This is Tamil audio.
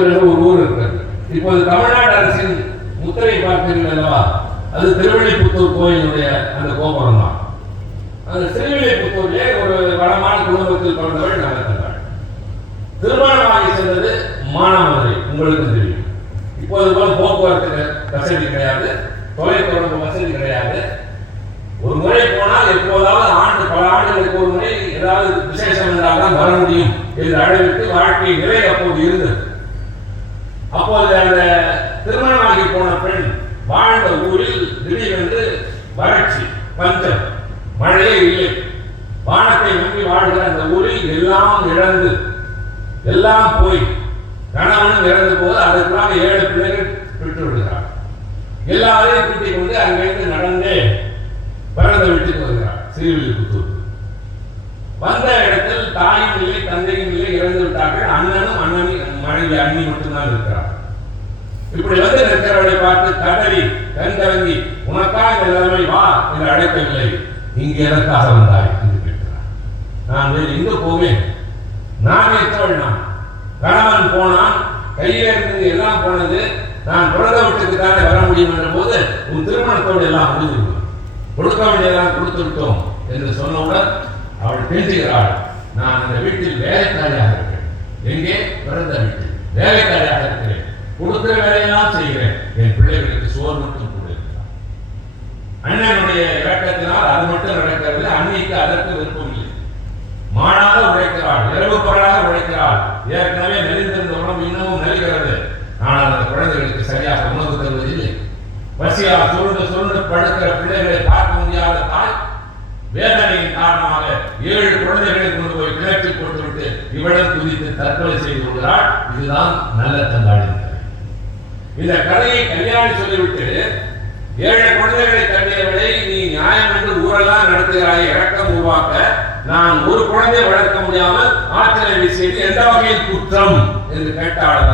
ஒரு ஊர் இருக்கிறது. இப்போது தமிழ்நாடு அரசின் முத்திரை பார்த்தீர்கள் அல்லவா, அது திருவில்லிபுத்தூர் கோயிலுடைய அந்த கோபுரம் தான். அந்த திருவில்லிபுத்தூர்லே ஒரு வளமான குடும்பத்தில் பிறந்தவள் நகர்ந்தாள். திருமணமாகி சென்றது மானாமதுரை, உங்களுக்கு தெரியும். இப்போது போல போக்குவரத்து வசதி கிடையாது, தொலைத்தொடர்பு வசதி கிடையாது. ஒரு முறை போனால் எப்போதாவது பல ஆண்டுகளுக்கு ஒரு முறை ஏதாவது விசேஷம் என்றால் தான் வர முடியும் என்ற அளவிற்கு வாழ்க்கை நிலை அப்போது இருந்தது. அப்போது அந்த திருமணமாகி போன பெண் வாழ்ந்த ஊரில் திடீரென்று வறட்சி, பஞ்சம், மழையே இல்லை. வானத்தை நம்பி வாழ்கிற அந்த ஊரில் எல்லாம் இழந்து, எல்லாம் போய் கணவனும் இறந்து போது அதற்காக 7 பிள்ளைகள் பெற்று விடுகிறார். எல்லாரையும் கூட்டிக் கொண்டு அங்கிருந்து நடந்தே பிறந்த வீட்டுக்கு வருகிறார் ஸ்ரீவில்லிபுத்தூர். வந்த இடத்தில் தாயும் இல்லை, தந்தையும் இல்லை, இறந்து விட்டார்கள். அண்ணனும் அண்ணனின் மனைவி அண்ணி மட்டும்தான் இருக்கிறார். இப்படி வந்து இருக்கிறவரை பார்த்து கதறி கண்கலங்கி, உனக்காக இந்த நிலைமை வா என்று அழைக்கவில்லை, இங்கு எதற்காக வந்தாய் என்று கேட்கிறார். நான் எங்கு போவேன், நான் எத்தவள், நான் கணவன் போனான், கையில இருந்து எல்லாம் போனது, நான் பிறந்த வீட்டுக்கு தானே வர முடியும் என்ற போது உன் திருமணத்தோடு எல்லாம் முடிந்து கொடுக்க வேண்டியதெல்லாம் கொடுத்து விட்டோம் என்று சொன்னவுடன் அவள் பேசுகிறாள், நான் அந்த வீட்டில் வேலைக்காரியாக இருக்கிறேன். எங்கே? பிறந்த வீட்டில் வேலைக்காரியாக இருக்கிறேன். கொடுக்கிற வேலையெல்லாம் செய்கிறேன். என் பிள்ளைகளுக்கு சோறு மட்டும் கொடுக்கிறார். அண்ணனுடைய இறக்கத்தினால் அது மட்டும் நடக்கவில்லை, அன்னைக்கு அதற்கு விருப்பம் இல்லை. மாடாக உழைக்கிறாள், இரவு பகலாக உழைக்கிறாள். ஏற்கனவே நெறிந்திருந்த உணவு இன்னமும் நெருகிறது. ஆனால் அந்த குழந்தைகளுக்கு சரியாக உணவு தருவதில்லை. பசியால் சுருண்டு படுக்கிற பிள்ளைகளை பார்க்க முடியாத தாய் வேதனையின் காரணமாக 7 குழந்தைகளை கொண்டு போய் கிணற்றில் போட்டுவிட்டு இவளும் குதித்து தற்கொலை செய்து கொள்கிறாள். இதுதான் நல்ல தங்காளி. இந்த கதையை கல்யாணி சொல்லிவிட்டு 7 குழந்தைகளை தள்ளியவளை நீ நியாயம் என்று ஊரெல்லாம் நடத்துகிறாய், இறக்கம் உருவாக்க, நான் ஒரு குழந்தை வளர்க்க முடியாமல் ஆற்றலை வீசியது எந்த வகையில் குற்றம் என்று கேட்டாள்.